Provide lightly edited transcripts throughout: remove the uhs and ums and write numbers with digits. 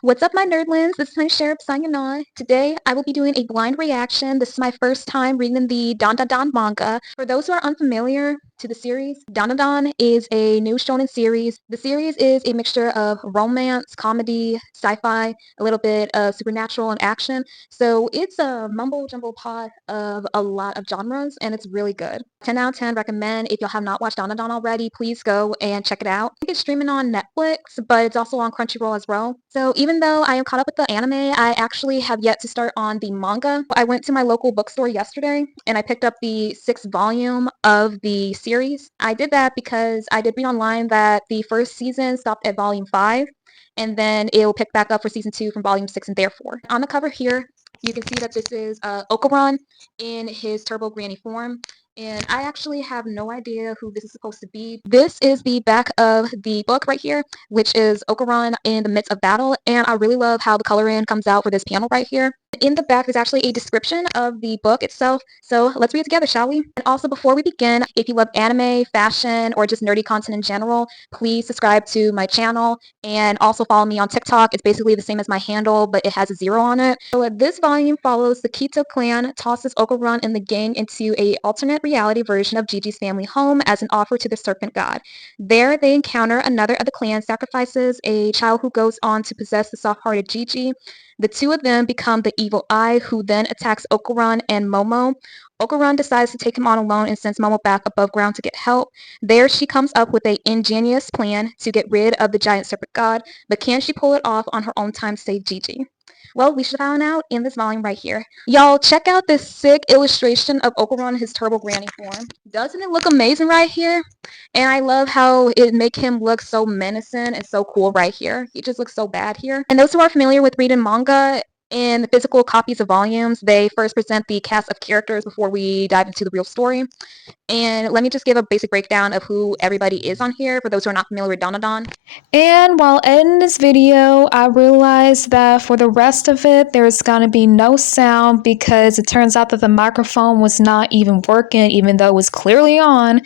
What's up, my nerdlings? This is my Sheriff signing on. Today, I will be doing a blind reaction. This is my first time reading the dandadan manga. For those who are unfamiliar to the series, dandadan is a new shonen series. The series is a mixture of romance, comedy, sci-fi, a little bit of supernatural and action. So it's a mumble-jumble pot of a lot of genres, and it's really good. 10 out of 10 recommend. If you have not watched dandadan already, please go and check it out. I think it's streaming on Netflix, but it's also on Crunchyroll as well. So even though I am caught up with the anime, I actually have yet to start on the manga. I went to my local bookstore yesterday and I picked up the 6th volume of the series. I did that because I did read online that the first season stopped at volume 5 and then it will pick back up for season 2 from volume 6 and therefore. On the cover here, you can see that this is Okarun in his turbogranny form. And I actually have no idea who this is supposed to be. This is the back of the book right here, which is Okarun in the midst of battle. And I really love how the coloring comes out for this panel right here. In the back, there's actually a description of the book itself. So let's read it together, shall we? And also, before we begin, if you love anime, fashion, or just nerdy content in general, please subscribe to my channel and also follow me on TikTok. It's basically the same as my handle, but it has a 0 on it. So this volume follows the Kito clan tosses Okarun and the gang into a alternate reality version of Jiji's family home as an offer to the serpent god. There, they encounter another of the clan sacrifices, a child who goes on to possess the soft-hearted Jiji. The two of them become the evileye, who then attacks Okarun and Momo. Okarun decides to take him on alone and sends Momo back above ground to get help. There, she comes up with an ingenious plan to get rid of the giant serpent god, but can she pull it off on her own time to save Jiji? Well, we should find out in this volume right here. Y'all, check out this sick illustration of Okarun in his turbogranny form. Doesn't it look amazing right here? And I love how it make him look so menacing and so cool right here. He just looks so bad here. And those who are familiar with reading manga, in the physical copies of volumes, they first present the cast of characters before we dive into the real story. And let me just give a basic breakdown of who everybody is on here for those who are not familiar with dandadan. And while editing this video, I realized that for the rest of it, there's gonna be no sound because it turns out that the microphone was not even working, even though it was clearly on.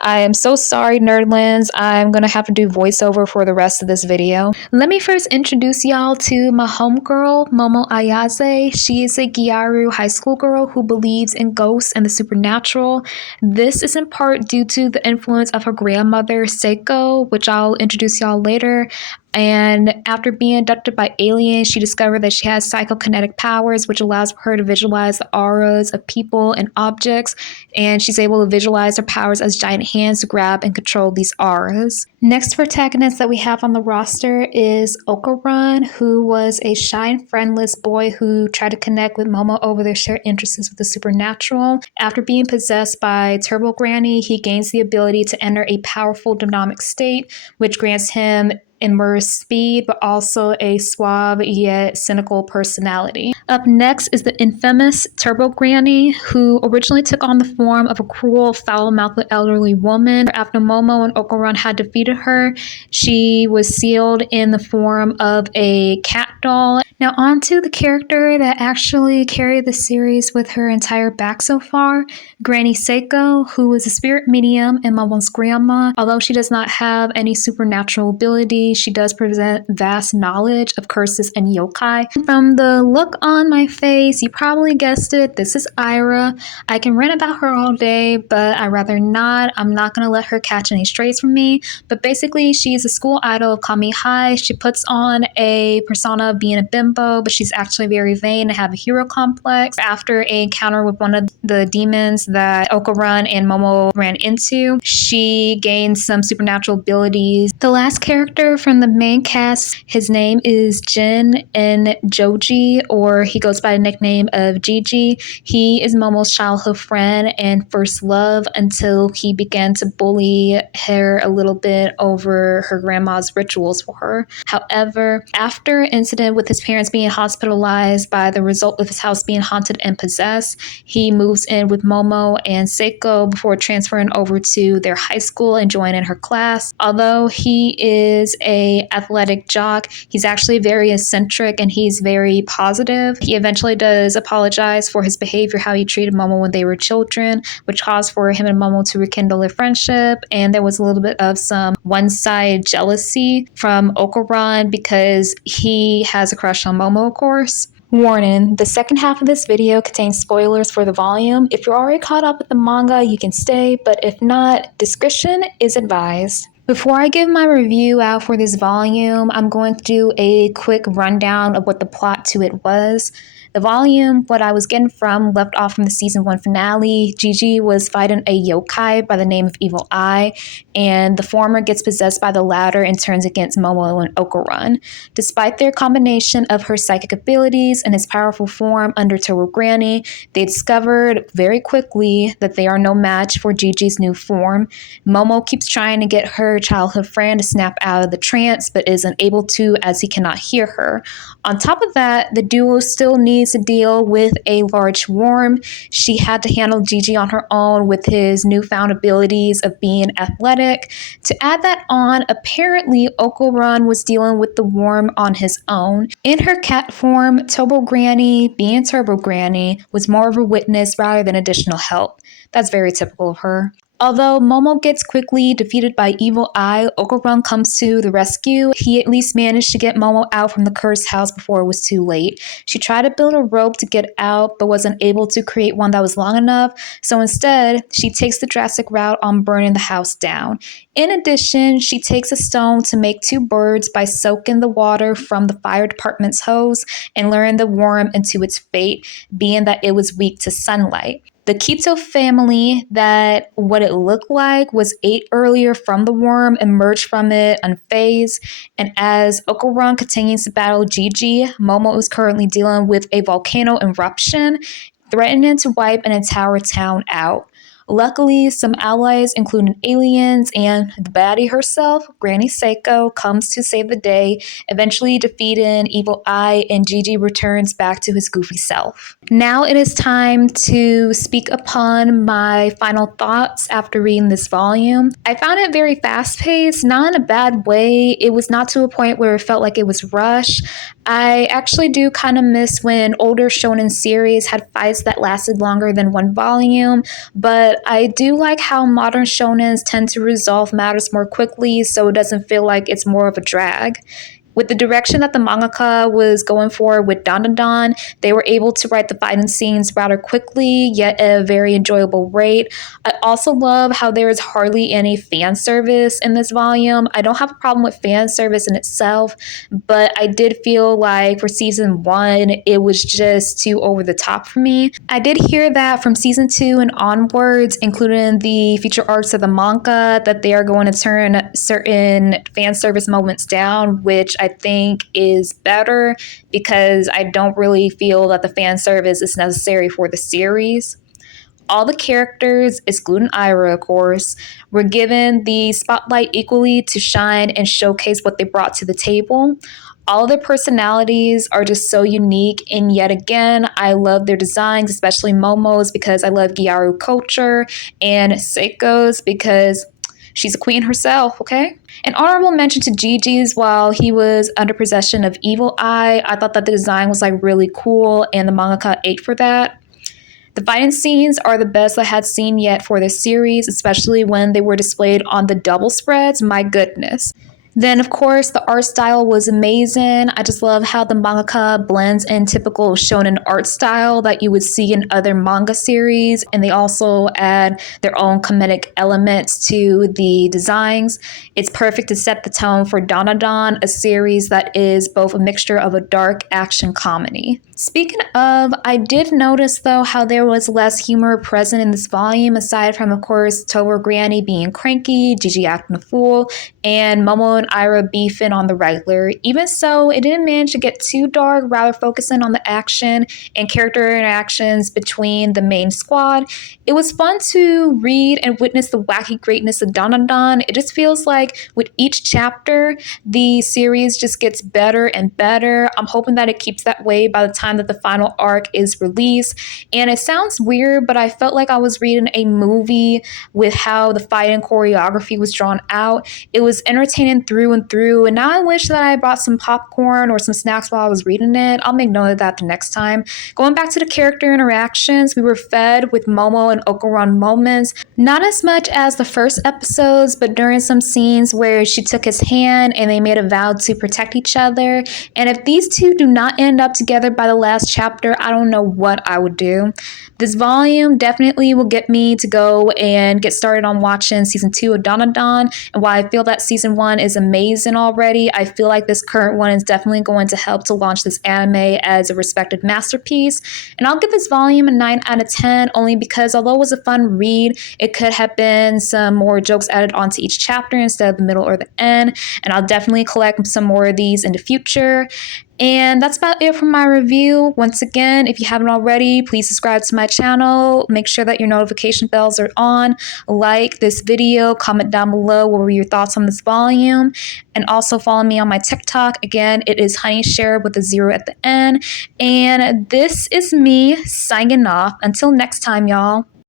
I am so sorry, nerdlings. I'm gonna have to do voiceover for the rest of this video. Let me first introduce y'all to my homegirl, Momo Ayase. She is a Gyaru high school girl who believes in ghosts and the supernatural. This is in part due to the influence of her grandmother, Seiko, which I'll introduce y'all later. And after being abducted by aliens, she discovered that she has psychokinetic powers, which allows her to visualize the auras of people and objects. And she's able to visualize her powers as giant hands to grab and control these auras. Next protagonist that we have on the roster is Okarun, who was a shy and friendless boy who tried to connect with Momo over their shared interests with the supernatural. After being possessed by turbogranny, he gains the ability to enter a powerful dynamic state, which grants him immersed speed, but also a suave yet cynical personality. Up next is the infamous turbogranny, who originally took on the form of a cruel, foul-mouthed elderly woman. After Momo and Okarun had defeated her, she was sealed in the form of a cat doll. Now on to the character that actually carried the series with her entire back so far, Granny Seiko, who is a spirit medium and Momo's grandma. Although she does not have any supernatural ability, she does present vast knowledge of curses and yokai. From the look on my face, you probably guessed it, this is Aira. I can rant about her all day, but I'd rather not. I'm not going to let her catch any strays from me. But basically, she's a school idol of Kami High. She puts on a persona of being a bimbo, but she's actually very vain and have a hero complex. After an encounter with one of the demons that Okarun and Momo ran into, she gained some supernatural abilities. The last character from the main cast, his name is Jin and Joji, or he goes by the nickname of Jiji. He is Momo's childhood friend and first love until he began to bully her a little bit over her grandma's rituals for her. However, after an incident with his parents parents being hospitalized by the result of his house being haunted and possessed. He moves in with Momo and Seiko before transferring over to their high school and joining her class. Although he is an athletic jock, he's actually very eccentric and he's very positive. He eventually does apologize for his behavior, how he treated Momo when they were children, which caused for him and Momo to rekindle their friendship. And there was a little bit of some one-side jealousy from Okarun because he has a crush on Momo, of course. Warning, the second half of this video contains spoilers for the volume. If you're already caught up with the manga, you can stay, but if not, discretion is advised. Before I give my review out for this volume, I'm going to do a quick rundown of what the plot to it was. The volume, what I was getting from, left off from the season 1 finale. Jiji was fighting a yokai by the name of Evileye, and the former gets possessed by the latter and turns against Momo and Okarun. Despite their combination of her psychic abilities and his powerful form under turbogranny, they discovered very quickly that they are no match for Jiji's new form. Momo keeps trying to get her childhood friend to snap out of the trance, but is unable to as he cannot hear her. On top of that, the duo still needs to deal with a large worm. She had to handle Jiji on her own with his newfound abilities of being athletic. To add that on, apparently Okarun was dealing with the worm on his own. In her cat form, turbogranny, being turbogranny, was more of a witness rather than additional help. That's very typical of her. Although Momo gets quickly defeated by Evileye, Okarun comes to the rescue. He at least managed to get Momo out from the cursed house before it was too late. She tried to build a rope to get out, but wasn't able to create one that was long enough, so instead, she takes the drastic route on burning the house down. In addition, she takes a stone to make 2 birds by soaking the water from the fire department's hose and luring the worm into its fate, being that it was weak to sunlight. The Kito family, that what it looked like was ate earlier from the worm, emerged from it unfazed, and as Okarun continues to battle Jiji, Momo is currently dealing with a volcano eruption, threatening to wipe an entire town out. Luckily, some allies, including aliens and the baddie herself, Granny Seiko, comes to save the day, eventually defeating Evileye, and Jiji returns back to his goofy self. Now it is time to speak upon my final thoughts after reading this volume. I found it very fast-paced, not in a bad way. It was not to a point where it felt like it was rushed. I actually do kind of miss when older shonen series had fights that lasted longer than 1 volume, but I do like how modern shonens tend to resolve matters more quickly so it doesn't feel like it's more of a drag. With the direction that the mangaka was going for with dandadan, they were able to write the fighting scenes rather quickly, yet at a very enjoyable rate. I also love how there is hardly any fan service in this volume. I don't have a problem with fan service in itself, but I did feel like for season 1, it was just too over the top for me. I did hear that from season 2 and onwards, including the feature arcs of the manga, that they are going to turn certain fan service moments down, which I think is better because I don't really feel that the fan service is necessary for the series. All the characters, excluding Aira, of course, were given the spotlight equally to shine and showcase what they brought to the table. All their personalities are just so unique, and yet again, I love their designs, especially Momo's because I love Gyaru culture, and Seiko's because she's a queen herself, okay? An honorable mention to Jiji's while he was under possession of Evileye. I thought that the design was like really cool, and the mangaka ate for that. The fighting scenes are the best I had seen yet for this series, especially when they were displayed on the double spreads. My goodness. Then, of course, the art style was amazing. I just love how the mangaka blends in typical shonen art style that you would see in other manga series, and they also add their own comedic elements to the designs. It's perfect to set the tone for dandadan, a series that is both a mixture of a dark action comedy. Speaking of, I did notice though how there was less humor present in this volume, aside from, of course, turbogranny being cranky, Jiji acting a fool, and Momo and and Aira beefing on the regular. Even so, it didn't manage to get too dark, rather focusing on the action and character interactions between the main squad. It was fun to read and witness the wacky greatness of Dandadan. It just feels like with each chapter, the series just gets better and better. I'm hoping that it keeps that way by the time that the final arc is released. And it sounds weird, but I felt like I was reading a movie with how the fighting choreography was drawn out. It was entertaining through and through. And now I wish that I brought some popcorn or some snacks while I was reading it. I'll make note of that the next time. Going back to the character interactions, we were fed with Momo and okarun moments. Not as much as the first episodes, but during some scenes where she took his hand and they made a vow to protect each other. And if these two do not end up together by the last chapter, I don't know what I would do. This volume definitely will get me to go and get started on watching season 2 of Dandadan. And while I feel that season 1 is amazing already, I feel like this current one is definitely going to help to launch this anime as a respected masterpiece. And I'll give this volume a 9 out of 10 only because although it was a fun read, it could have been some more jokes added onto each chapter instead of the middle or the end. And I'll definitely collect some more of these in the future. And that's about it for my review. Once again, if you haven't already, please subscribe to my channel. Make sure that your notification bells are on. Like this video, comment down below what were your thoughts on this volume. And also follow me on my TikTok. Again, it is honeyshare with a 0 at the end. And this is me signing off. Until next time, y'all.